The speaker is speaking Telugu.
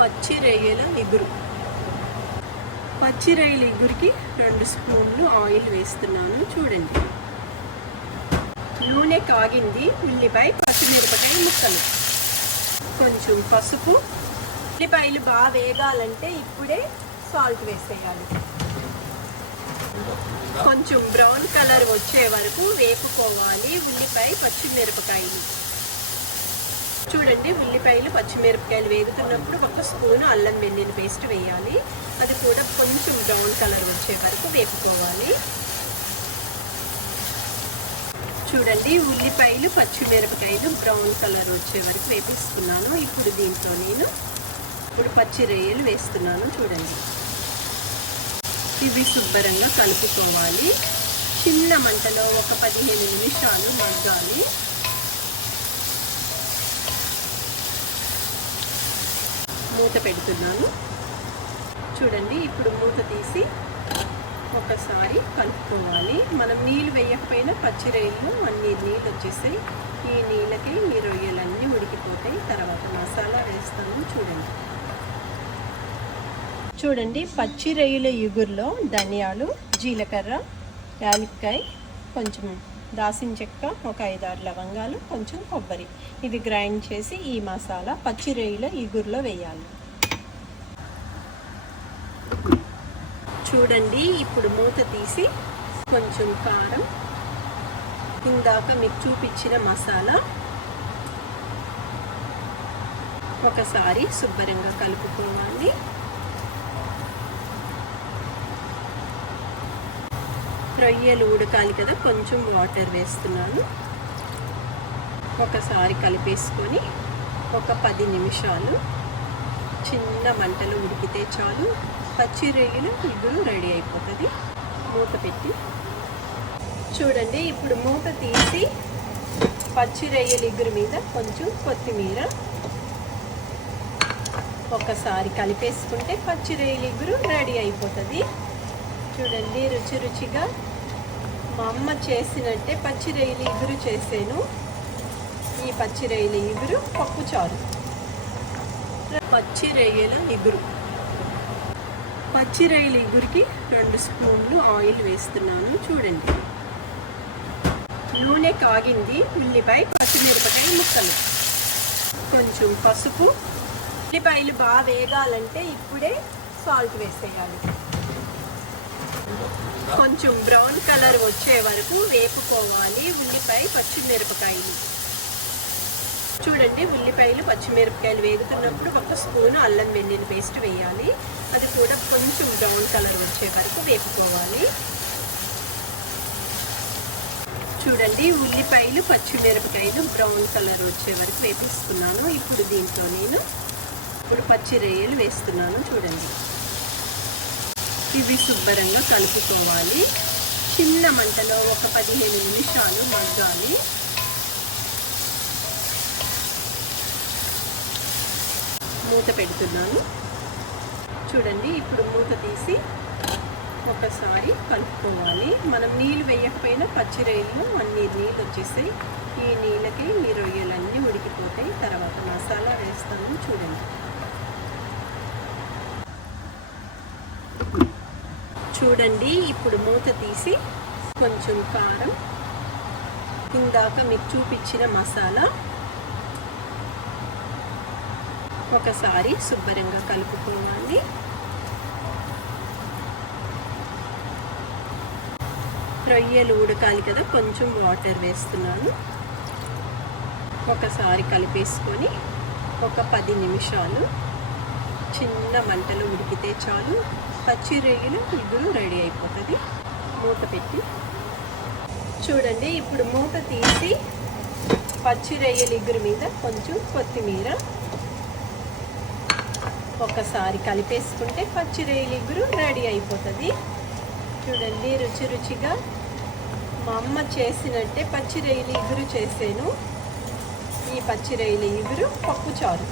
పచ్చి రొయ్యల ఇగురు. పచ్చి రొయ్యల ఇగురికి 2 స్పూన్లు ఆయిల్ వేస్తున్నాను. చూడండి, నూనె కాగింది. ఉల్లిపాయ, పచ్చిమిరపకాయ ముక్కలు, కొంచెం పసుపు. ఉల్లిపాయలు బాగా వేగాలంటే ఇప్పుడే సాల్ట్ వేసేయాలి. కొంచెం బ్రౌన్ కలర్ వచ్చే వరకు వేపుకోవాలి ఉల్లిపాయ, పచ్చిమిరపకాయలు. చూడండి, ఉల్లిపాయలు, పచ్చిమిరపకాయలు వేగుతున్నప్పుడు 1 స్పూను అల్లం వెల్లుల్లి పేస్ట్ వేయాలి. అది కూడా కొంచెం బ్రౌన్ కలర్ వచ్చే వరకు వేపుకోవాలి. చూడండి, ఉల్లిపాయలు, పచ్చిమిరపకాయలు బ్రౌన్ కలర్ వచ్చే వరకు వేపిస్తున్నాను. ఇప్పుడు దీంట్లో నేను పచ్చి రొయ్యలు వేస్తున్నాను. చూడండి, ఇవి శుభ్రంగా కలుపుకోవాలి. చిన్న మంటలో ఒక 15 నిమిషాలు మగ్గాలి. మూత పెడుతున్నాను. చూడండి, ఇప్పుడు మూత తీసి ఒకసారి కలుపుకోవాలి. మనం నీళ్ళు వేయకపోయినా పచ్చి రొయ్యలు అన్ని నీళ్ళు వచ్చేసాయి. ఈ నీళ్ళకి ఈ రొయ్యలన్నీ ఉడికిపోతాయి. తర్వాత మసాలా వేస్తాను. చూడండి, పచ్చి రొయ్యల ఇగురులో ధనియాలు, జీలకర్ర, యాలక్కాయ, కొంచెం దాల్చిన చెక్క, ఒక 5-6 లవంగాలు, కొంచెం కొబ్బరి, ఇవి గ్రైండ్ చేసి ఈ మసాలా పచ్చి రొయ్యల ఇగురులో వేయాలి. చూడండి, ఇప్పుడు మూత తీసి కొంచెం కారం, ఇందాక మీకు చూపించిన మసాలా ఒకసారి శుభ్రంగా కలుపుకోవాలి. రొయ్యలు ఉడకాలి కదా, కొంచెం వాటర్ వేస్తున్నాను. ఒకసారి కలిపేసుకొని ఒక 10 నిమిషాలు చిన్న మంటలో ఉడికితే చాలు. పచ్చి రొయ్యలు ఇగురు రెడీ అయిపోతుంది. మూత పెట్టి చూడండి, ఇప్పుడు మూత తీసి పచ్చి రొయ్యల ఇగురు మీద కొంచెం కొత్తిమీర ఒకసారి కలిపేసుకుంటే పచ్చి రొయ్యల ఇగురు రెడీ అయిపోతుంది. చూడండి, రుచిగా మా అమ్మ చేసినట్టే పచ్చి రొయ్యల ఇగురు చేసాను. ఈ పచ్చి రొయ్యల ఇగురు పప్పు చారు. పచ్చి రొయ్యల ఇగురు. పచ్చి రొయ్యల ఇగురికి 2 స్పూన్లు ఆయిల్ వేస్తున్నాను. చూడండి, నూనె కాగింది. ఉల్లిపాయ, పచ్చిమిరపకాయ ముక్కలు, కొంచెం పసుపు. ఉల్లిపాయలు బాగా వేగాలంటే ఇప్పుడే సాల్ట్ వేసేయాలి. కొంచెం బ్రౌన్ కలర్ వచ్చే వరకు వేపుకోవాలి ఉల్లిపాయ, పచ్చిమిరపకాయలు. చూడండి, ఉల్లిపాయలు, పచ్చిమిరపకాయలు వేగుతున్నప్పుడు 1 స్పూను అల్లం వెల్లుల్లి పేస్ట్ వేయాలి. అది కూడా కొంచెం బ్రౌన్ కలర్ వచ్చే వరకు వేపుకోవాలి. చూడండి, ఉల్లిపాయలు, పచ్చిమిరపకాయలు బ్రౌన్ కలర్ వచ్చే వరకు వేపిస్తున్నాను. ఇప్పుడు దీంట్లో నేను పచ్చి రొయ్యలు వేస్తున్నాను. చూడండి, ఇవి శుభ్రంగా కలుపుకోవాలి. చిన్న మంటలో ఒక 15 నిమిషాలు మగ్గాలి. మూత పెడుతున్నాను. చూడండి, ఇప్పుడు మూత తీసి ఒకసారి కలుపుకోవాలి. మనం నీళ్ళు వేయకపోయినా పచ్చి రొయ్యలు అన్ని నీళ్ళు వచ్చేసాయి. ఈ నీళ్ళకి ఈ రొయ్యలన్నీ ఉడికిపోతాయి. తర్వాత మసాలా వేస్తాను. చూడండి, ఇప్పుడు మూత తీసి కొంచెం కారం, ఇందాక మీకు చూపించిన మసాలా ఒకసారి శుభ్రంగా కలుపుకోవాలి. రొయ్యలు ఉడకాలి కదా, కొంచెం వాటర్ వేస్తున్నాను. ఒకసారి కలిపేసుకొని ఒక 10 నిమిషాలు చిన్న మంటలో ఉడికితే చాలు. పచ్చి రొయ్యలు ఇగురు రెడీ అయిపోతుంది. మూత పెట్టి చూడండి, ఇప్పుడు మూత తీసి పచ్చి రొయ్యల ఇగురు మీద కొంచెం కొత్తిమీర ఒకసారి కలిపేసుకుంటే పచ్చి రొయ్యల ఇగురు రెడీ అయిపోతుంది. చూడండి, రుచిగా మా అమ్మ చేసినట్టే పచ్చి రొయ్యల ఇగురు చేసాను. ఈ పచ్చి రొయ్యల ఇగురు పప్పు చారు.